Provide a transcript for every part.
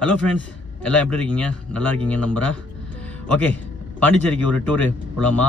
Hello friends, எல்லாம் எப்படி இருக்கீங்க? நல்லா இருக்கீங்கன்னு நம்புகிறேன். ஓகே, பாண்டிச்சேரிக்கு ஒரு டூரு போகலாமா?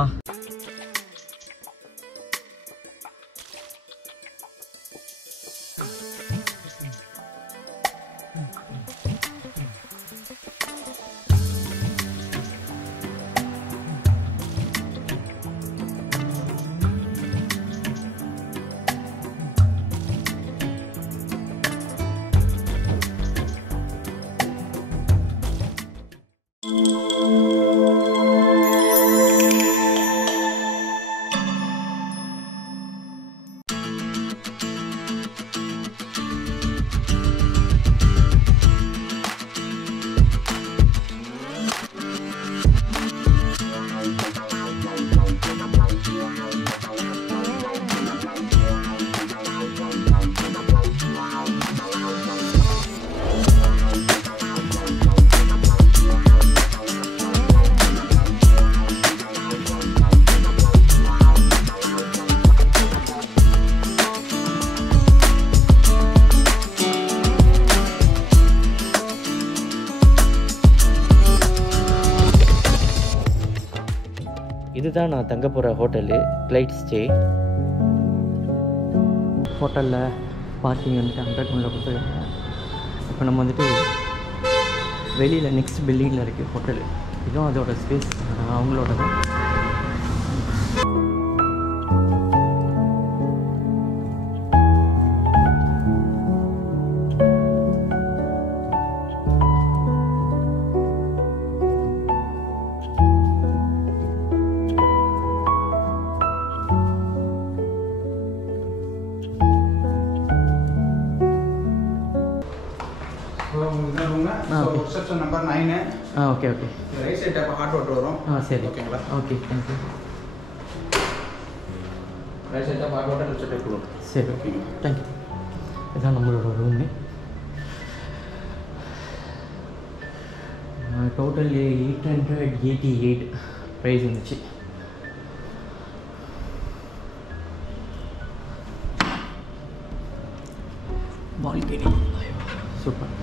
இதுதான் நான் தங்க போகிற ஹோட்டலு, கிளைட் ஸ்டே. ஹோட்டலில் பார்க்கிங் வந்துட்டு 100 கொடுத்துருக்காங்க. இப்போ நம்ம வந்துட்டு வெளியில் நெக்ஸ்ட் பில்டிங்கில் இருக்குது ஹோட்டலு. இதுவும் அதோட ஸ்பேஸ் அவங்களோட தான். Reception number 9. Okay okay. Right side அப்போ ஹாட் வாட்டர் வரும். சரி, ஓகேங்களா? Okay, thank you. Right side hot water, left side cool. சரி, ஓகே, தேங்க்யூ. இதுதான் நம்மளோட ரூமு. டோட்டல் 888 ப்ரைஸ் இருந்துச்சு. Balcony super.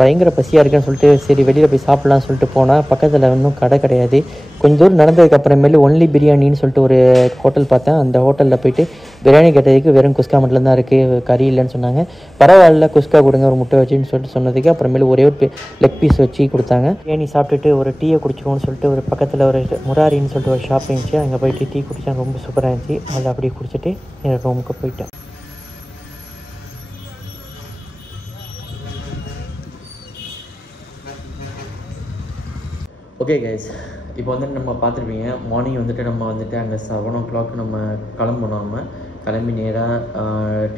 பயங்கர பசியாக இருக்குன்னு சொல்லிட்டு சரி வெளியில் போய் சாப்பிட்லான்னு சொல்லிட்டு போனால் பக்கத்தில் இன்னும் கடை கிடையாது. கொஞ்சம் தூரம் நடந்ததுக்கு அப்புறமேலு ஒன்லி பிரியாணின்னு சொல்லிட்டு ஒரு ஹோட்டல் பார்த்தேன். அந்த ஹோட்டலில் போயிட்டு பிரியாணி கேட்டதுக்கு வெறும் குஸ்கா மட்டும் தான் இருக்குது, கறி இல்லைன்னு சொன்னாங்க. பரவாயில்ல, குஸ்கா கொடுங்க ஒரு முட்டை வச்சுன்னு சொல்லிட்டு சொன்னதுக்கு அப்புறமேலு ஒரே ஒரு லெக் பீஸ் வச்சு கொடுத்தாங்க. பிரியாணி சாப்பிட்டுட்டு ஒரு டீயை குடிச்சிக்கணும்னு சொல்லிட்டு ஒரு பக்கத்தில் ஒரு முராரின்னு சொல்லிட்டு ஒரு ஷாப் இருந்துச்சு. அங்கே போயிட்டு டீ குடித்தா ரொம்ப சூப்பராக இருந்துச்சு. அதை அப்படியே குடிச்சிட்டு என் ரூமுக்கு போயிட்டேன். ஓகே கைஸ், இப்போ வந்துட்டு நம்ம பார்த்துருப்பீங்க மார்னிங் வந்துட்டு நம்ம வந்துட்டு அங்கே 7 o'clock நம்ம கிளம்பணும். கிளம்பி நேராக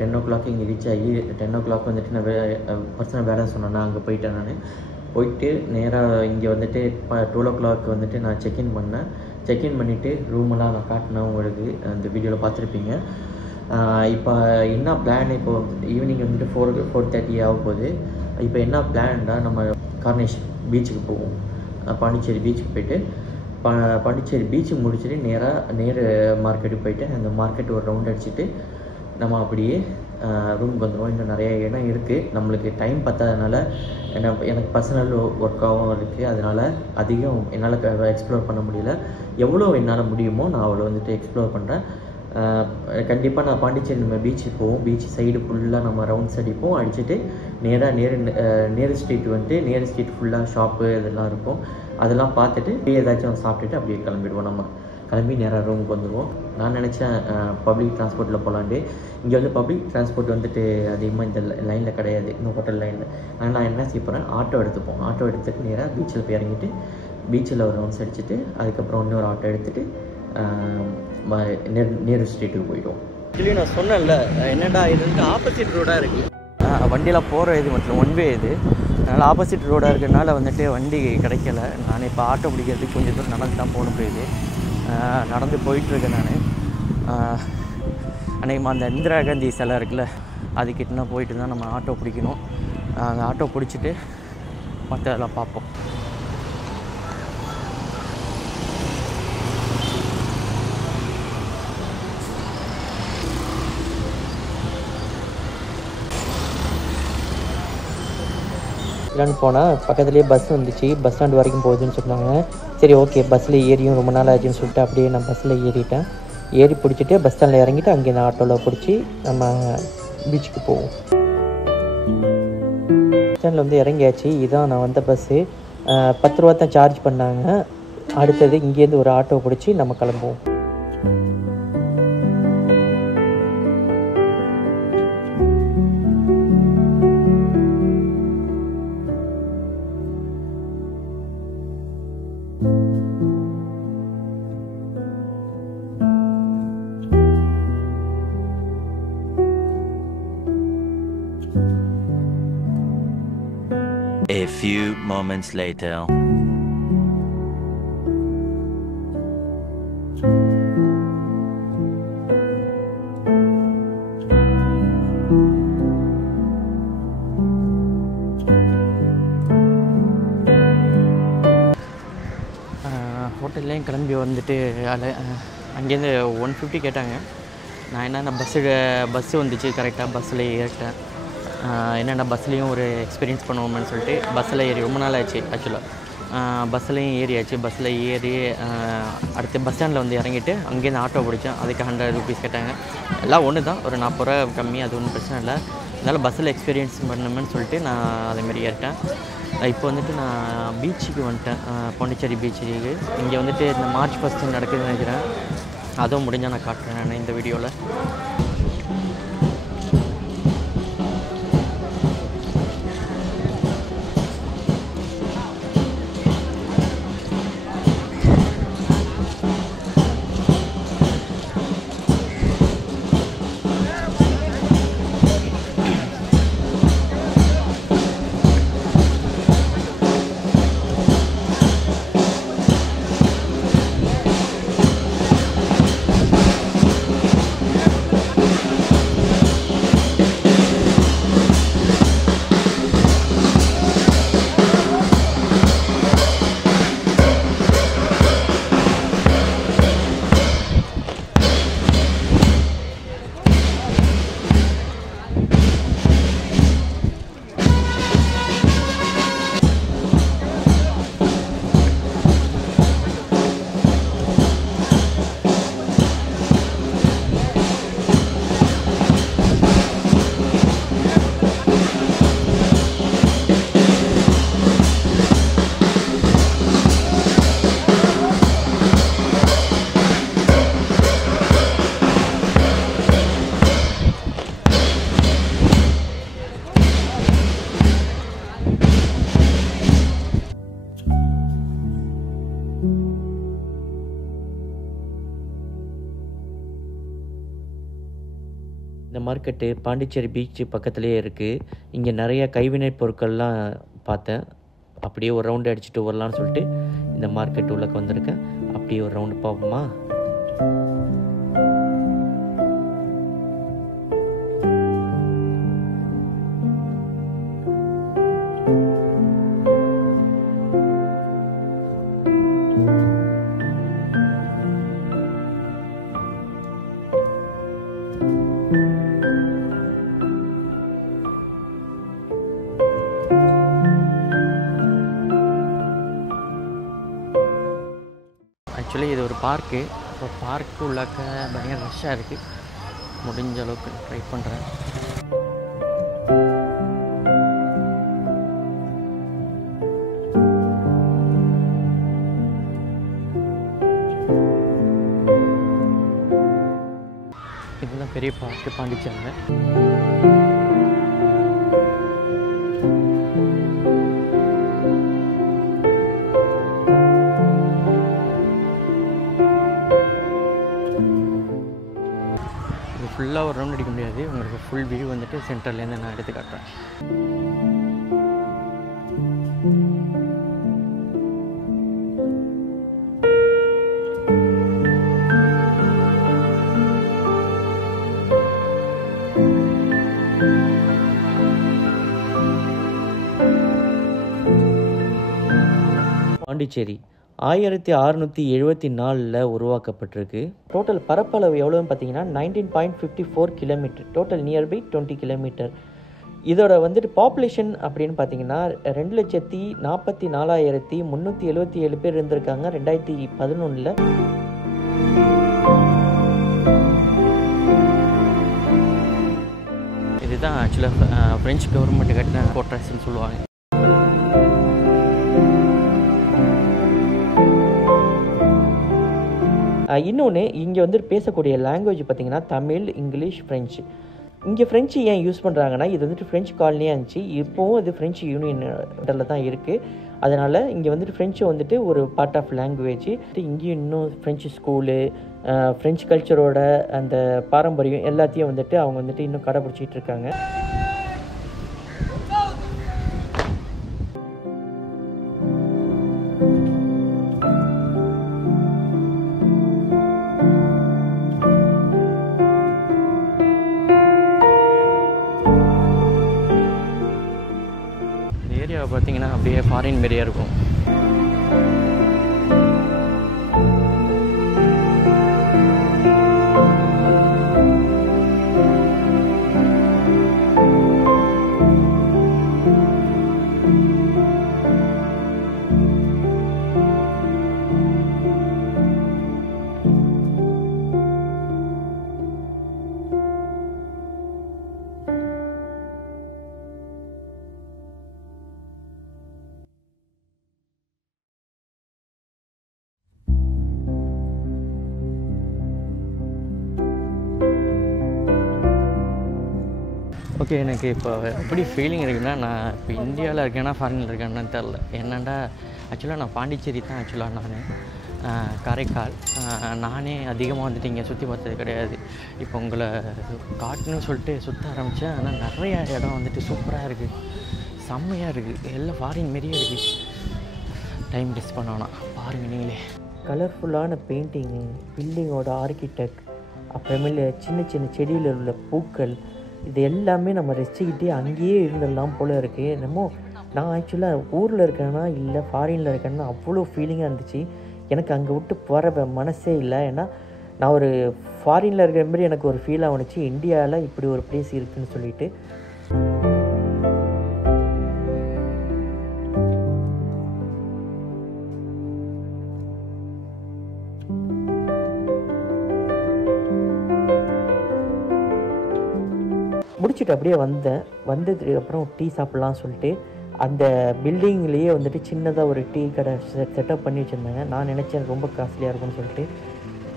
10 o'clock இங்கே ரீச் ஆகி 10 o'clock வந்துட்டு நான் பர்சனல் வேலை சொன்னேன்னா அங்கே போயிட்டேன். நான் போயிட்டு நேராக இங்கே வந்துட்டு 12 o'clock வந்துட்டு நான் செக்இன் பண்ணேன். செக்இன் பண்ணிவிட்டு ரூமெல்லாம் நான் காட்டினேன், உங்களுக்கு அந்த வீடியோவில் பார்த்துருப்பீங்க. இப்போ என்ன பிளான், இப்போது ஈவினிங் வந்துட்டு 4:30 ஆக போகுது. இப்போ என்ன பிளான்டா, நம்ம கார்னேஷன் பீச்சுக்கு போவோம். பாண்டிச்சேரி பீச்சுக்கு போயிட்டு பாண்டிச்சேரி பீச்சு முடிச்சுட்டு நேரு மார்க்கெட்டுக்கு போயிட்டு அந்த மார்க்கெட் ஒரு ரவுண்ட் அடிச்சுட்டு நம்ம அப்படியே ரூமுக்கு வந்துடுவோம். இன்னும் நிறைய இடம் இருக்குது, நம்மளுக்கு டைம் பத்தாதனால எனக்கு பர்சனல் ஒர்க்காகவும் இருக்குது. அதனால் அதிகம் என்னால் எக்ஸ்ப்ளோர் பண்ண முடியல. எவ்வளோ என்னால் முடியுமோ நான் அவ்வளோ வந்துட்டு எக்ஸ்ப்ளோர் பண்ணுறேன். கண்டிப்பாக நான் பாண்டிச்சேரி நம்ம பீச்சுக்கு போவோம். பீச் சைடு ஃபுல்லாக நம்ம ரவுண்ட்ஸ் அடிப்போம். அடிச்சுட்டு நேரு ஸ்ட்ரீட் வந்துட்டு நேரு ஸ்ட்ரீட் ஃபுல்லாக ஷாப்பு இதெல்லாம் இருக்கும். அதெல்லாம் பார்த்துட்டு அப்படியே ஏதாச்சும் சாப்பிட்டுட்டு அப்படியே கிளம்பிடுவோம். நம்ம கிளம்பி நேராக ரூமுக்கு வந்துடுவோம். நான் நினச்சேன் பப்ளிக் ட்ரான்ஸ்போர்ட்டில் போகலான்ட்டு. இங்கே வந்து பப்ளிக் ட்ரான்ஸ்போர்ட் வந்துட்டு அதிகமாக இந்த லைனில் கிடையாது, இந்த ஹோட்டல் லைனில். ஆனால் நான் என்ன செய்ய போகிறேன், ஆட்டோ எடுத்துப்போம். ஆட்டோ எடுத்துகிட்டு நேராக பீச்சில் போய் இறங்கிட்டு பீச்சில் ஒரு ரவுண்ட்ஸ் அடிச்சுட்டு அதுக்கப்புறம் இன்னொரு ஆட்டோ எடுத்துகிட்டு நேரு ஸ்ட்ரீட்டுக்கு போயிடுவோம். ஆக்சுவலி நான் சொன்னேன்ல, என்னடா இது வந்து ஆப்போசிட் ரோடாக இருக்குது. வண்டியெலாம் போகிற இது மட்டும் ஒன் வே இது, அதனால் ஆப்போசிட் ரோடாக இருக்கிறதுனால வந்துட்டு வண்டி கிடைக்கல. நான் இப்போ ஆட்டோ பிடிக்கிறதுக்கு கொஞ்சம் தூரம் நடந்து தான் போகணும். போயிடுது நடந்து போயிட்டுருக்கேன் நான். அன்றைக்கி அந்த இந்திரா காந்தி சிலை இருக்குல்ல, அதுக்கிட்டனா போயிட்டு தான் நம்ம ஆட்டோ பிடிக்கணும். அந்த ஆட்டோ பிடிச்சிட்டு மற்றதெல்லாம் பார்ப்போம். ஏற்றிக்கலான்னு போனால் பக்கத்துலேயே பஸ் வந்துச்சு, பஸ் ஸ்டாண்ட் வரைக்கும் போகுதுன்னு சொன்னாங்க. சரி ஓகே, பஸ்ஸில் ஏறியும் ரொம்ப நாள் ஆச்சுன்னு சொல்லிட்டு அப்படியே நான் பஸ்ஸில் ஏறிட்டேன். ஏறி பிடிச்சிட்டு பஸ் ஸ்டாண்டில் இறங்கிட்டு அங்கே நான் ஆட்டோவில் பிடிச்சி நம்ம பீச்சுக்கு போவோம். பஸ் ஸ்டாண்டில் வந்து இறங்கியாச்சு. இதுதான் நான் வந்த பஸ்ஸு. 10 ரூபா தான் சார்ஜ் பண்ணாங்க. அடுத்தது இங்கேருந்து ஒரு ஆட்டோ பிடிச்சி நம்ம கிளம்புவோம். A few moments later. ஹோட்டல்லையும் கிளம்பி வந்துட்டு அங்கேருந்து 150 கேட்டாங்க. நான் என்னென்ன பஸ்ஸு வந்துச்சு கரெக்டாக பஸ்ஸில் ஏறிட்டேன். என்னென்ன பஸ்லேயும் ஒரு எக்ஸ்பீரியன்ஸ் பண்ணுவோம்னு சொல்லிட்டு பஸ்ஸில் ஏறி ரொம்ப நாள் ஆச்சு ஆக்சுவலாக. பஸ்ஸிலையும் ஏறியாச்சு. பஸ்ஸில் ஏறி அடுத்து பஸ் ஸ்டாண்டில் வந்து இறங்கிட்டு அங்கேருந்து ஆட்டோ பிடிச்சேன். அதுக்கு 100 rupees கேட்டாங்க. எல்லாம் ஒன்று தான், ஒரு 40 ரூபா கம்மி, அது ஒன்றும் பிரச்சனை இல்லை. அதனால் பஸ்ஸில் எக்ஸ்பீரியன்ஸ் பண்ணணும்னு சொல்லிட்டு நான் அதேமாதிரி ஏறிட்டேன். இப்போ வந்துட்டு நான் பீச்சுக்கு வந்துட்டேன், பாண்டிச்சேரி பீச்சுக்கு. இங்கே வந்துட்டு இந்த மார்ச் 1 நடக்குதுன்னு நினைக்கிறேன். அதுவும் முடிஞ்சால் நான் காட்டுறேன் நான் இந்த வீடியோவில். இந்த மார்க்கெட்டு பாண்டிச்சேரி பீச்சு பக்கத்துலேயே இருக்குது. இங்கே நிறைய கைவினைப் பொருட்கள்லாம் பார்த்தேன். அப்படியே ஒரு ரவுண்டு அடிச்சுட்டு வரலான்னு சொல்லிட்டு இந்த மார்க்கெட் உள்ளே வந்திருக்கேன். அப்படியே ஒரு ரவுண்டு பார்ப்போமா? ஆக்சுவலி இது ஒரு பார்க்கு. இப்போ பார்க்கு உள்ளாக்க பயங்கர ரஷ்ஷாக இருக்குது. முடிஞ்ச அளவுக்கு ட்ரை பண்ணுறேன். இதுதான் பெரிய பார்க்கு பாண்டிச்சேரியில். ஃபுல்லாக ஒரு ரவுண்ட் அடிக்க முடியாது. உங்களுக்கு ஃபுல் வியூ வந்துட்டு சென்டர்லேருந்து நான் எடுத்து காட்டுறேன். பாண்டிச்சேரி 1674 உருவாக்கப்பட்டிருக்கு. டோட்டல் பரப்பளவு எவ்வளோன்னு பார்த்தீங்கன்னா 19.54 கிலோமீட்டர். Total nearby 20 kilometre. இதோட வந்துட்டு பாப்புலேஷன் அப்படின்னு பார்த்தீங்கன்னா 2,44,377 பேர் இருந்திருக்காங்க 2011. இதுதான் ஆக்சுவலாக ஃப்ரெஞ்சு கவர்மெண்ட் கட்டின கோட்ரஸ்ன்னு சொல்லுவாங்க. இன்னொன்று இங்கே வந்துட்டு பேசக்கூடிய லாங்குவேஜ் பார்த்திங்கன்னா தமிழ், இங்கிலீஷ், ஃப்ரெஞ்சு. இங்கே ஃப்ரெஞ்சு ஏன் யூஸ் பண்ணுறாங்கன்னா இது வந்துட்டு ஃப்ரெஞ்சு காலனியாக இருந்துச்சு. இப்போவும் இது ஃப்ரெஞ்சு யூனியனில் தான் இருக்குது. அதனால் இங்கே வந்துட்டு ஃப்ரெஞ்சு வந்துட்டு ஒரு பார்ட் ஆஃப் லாங்குவேஜ். இங்கேயும் இன்னும் ஃப்ரெஞ்சு ஸ்கூலு, ஃப்ரெஞ்சு கல்ச்சரோட அந்த பாரம்பரியம் எல்லாத்தையும் வந்துட்டு அவங்க வந்துட்டு இன்னும் கடைப்பிடிச்சிட்டு இருக்காங்க. ஏரியாவை பார்த்தீங்கன்னா அப்படியே ஃபாரின் மாரியே இருக்கும். ஓகே, எனக்கு இப்போ எப்படி ஃபீலிங் இருக்குன்னா, நான் இப்போ இந்தியாவில் இருக்கேன்னா ஃபாரினில் இருக்கேன்னு தெரில. என்னென்னா ஆக்சுவலாக நான் பாண்டிச்சேரி தான். ஆக்சுவலாக நான் காரைக்கால் நானே அதிகமாக வந்துட்டு இங்கே சுற்றி பார்த்தது கிடையாது. இப்போ உங்களை காட்டுன்னு சொல்லிட்டு சுற்ற ஆரம்பித்தேன். ஆனால் நிறையா இடம் வந்துட்டு சூப்பராக இருக்குது, செம்மையாக இருக்குது, எல்லாம் ஃபாரின் மாரியே இருக்குது. டைம் வேஸ்ட் பண்ணோன்னா பாருங்கள் நீங்களே. கலர்ஃபுல்லான பெயிண்டிங்கு, பில்டிங்கோட ஆர்கிடெக்ட், அப்புறமேல சின்ன சின்ன செடியில் உள்ள பூக்கள், இது எல்லாமே நம்ம ரசிச்சுக்கிட்டே அங்கேயே இருந்துடலாம் போல் இருக்குது. என்னமோ நான் ஆக்சுவலாக ஊரில் இருக்கேன்னா இல்லை ஃபாரினில் இருக்கேன்னா அவ்வளோ ஃபீலிங்காக இருந்துச்சு. எனக்கு அங்கே விட்டு போகிற மனசே இல்லை. ஏன்னா நான் ஒரு ஃபாரினில் இருக்கிற மாதிரி எனக்கு ஒரு ஃபீல் ஆகுனுச்சு, இந்தியாவில் இப்படி ஒரு பிளேஸ் இருக்குதுன்னு சொல்லிட்டு. முடிச்சுட்டு அப்படியே வந்ததுக்கு அப்புறம் டீ சாப்பிட்லான்னு சொல்லிட்டு அந்த பில்டிங்லேயே வந்துட்டு சின்னதாக ஒரு டீ கடை செட்டப் பண்ணி வச்சுருந்தாங்க. நான் நினச்சேன் ரொம்ப காஸ்ட்லியாக இருக்கும்னு சொல்லிட்டு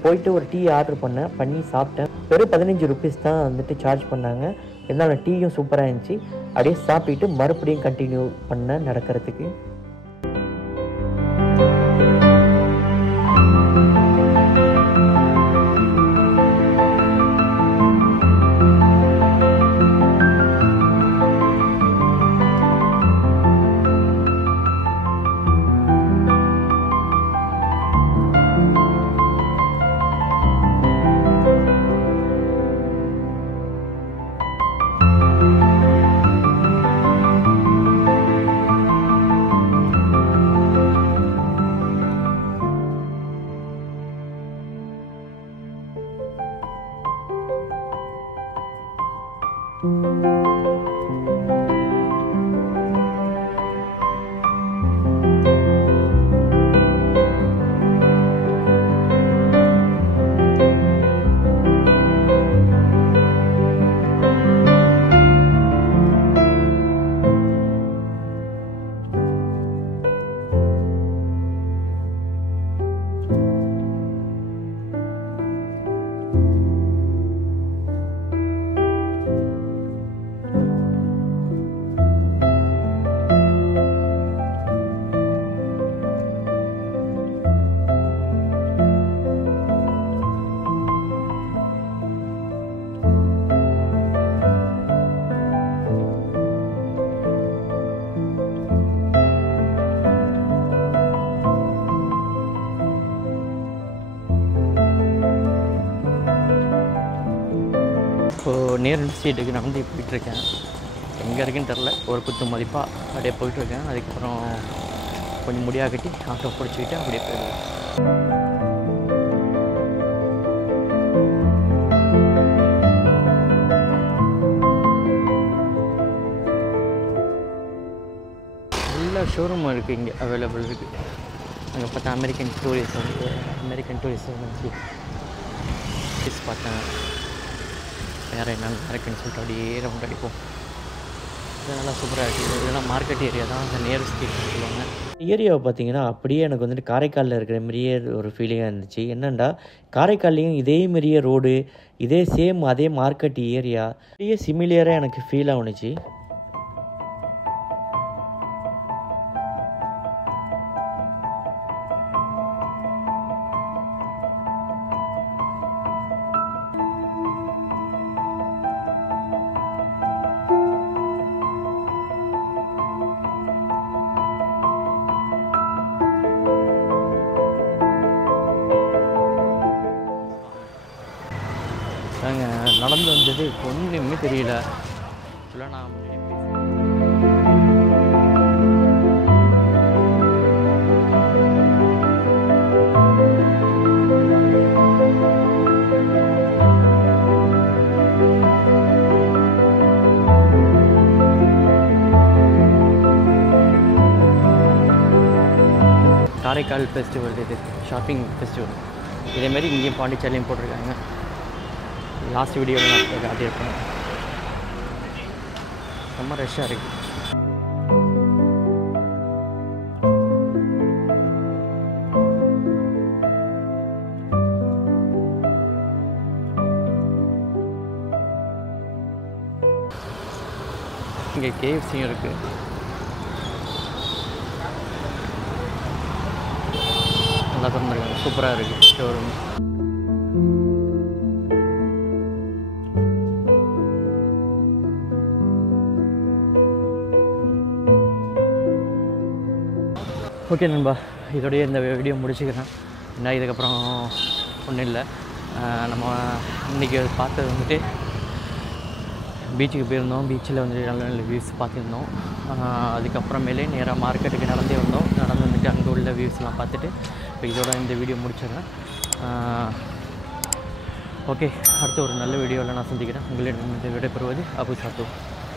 போயிட்டு ஒரு டீ ஆர்டர் பண்ணி சாப்பிட்டேன். வெறும் 15 ருபீஸ் தான் வந்துட்டு சார்ஜ் பண்ணாங்க. இருந்தாலும் டீயும் சூப்பராக இருந்துச்சு. அப்படியே சாப்பிட்டு மறுபடியும் கண்டினியூ பண்ண நடக்கிறதுக்கு. இப்போது நேரு ஸ்ட்ரீட்டுக்கு நான் வந்து போயிட்டுருக்கேன். எங்கே இருக்குன்னு தெரில, ஒரு குத்து மதிப்பாக அப்படியே போயிட்டுருக்கேன். அதுக்கப்புறம் கொஞ்சம் முடியாக கட்டி ஆட்டோ பிடிச்சிக்கிட்டு அப்படியே போயிடுவேன். ஷோரூம் இருக்குது இங்கே அவைலபிள் இருக்குது. அங்கே பார்த்தா அமெரிக்கன் டூரிஸ்ட் வந்து பார்த்தேன். வேறு என்னென்னு இருக்குன்னு சொல்லிட்டு அப்படியே ரவுண்ட் அடிப்போம். இது நல்லா சூப்பராக இருக்குது. இதெல்லாம் மார்க்கெட் ஏரியா தான், அந்த நியர் ஸ்ட்ரீட் சொல்லுவாங்க. ஏரியாவை பார்த்தீங்கன்னா அப்படியே எனக்கு வந்துட்டு காரைக்காலில் இருக்கிற மாதிரியே ஒரு ஃபீலிங்காக இருந்துச்சு. என்னென்னா காரைக்கால்லையும் இதே மாதிரியே ரோடு, இதே சேம் அதே மார்க்கெட் ஏரியா அப்படியே சிமிலியராக எனக்கு ஃபீல் ஆகுனுச்சு. நாங்கள் நடந்து வந்தது ஒன்றுமே தெரியல. ஆக்சுவலாக நான் காரைக்கால் ஃபெஸ்டிவல், இது ஷாப்பிங் ஃபெஸ்டிவல். இதேமாரி இங்கேயும் பாண்டிச்சேரிலையும் போட்டிருக்காங்க. லாஸ்ட் வீடியோவில் நான் காட்டியிருப்பேன். ரொம்ப ரஷ்ஷாக இருக்குது. இங்கே கேஎஃப்சியும் இருக்குது. நல்லா திறந்துருக்காங்க. சூப்பராக இருக்குது ஷோரூம். ஓகே நண்பா, இதோடைய இந்த வீடியோ முடிச்சுக்கிறேன். என்ன இதுக்கப்புறம் ஒன்றும் இல்லை. நம்ம இன்றைக்கி பார்த்தது வந்துட்டு பீச்சுக்கு போயிருந்தோம். பீச்சில் வந்துட்டு நல்ல நல்ல வியூஸ் பார்த்துருந்தோம். அதுக்கப்புறமேலே நேராக மார்க்கெட்டுக்கு நடந்து வந்துட்டு அங்கே உள்ள வியூஸ்லாம் பார்த்துட்டு இப்போ இதோட இந்த வீடியோ முடிச்சிடுறேன். ஓகே, அடுத்த ஒரு நல்ல வீடியோவில் நான் சந்திக்கிறேன். உங்களிடம் விடைபெறுவது அபு சாத்து.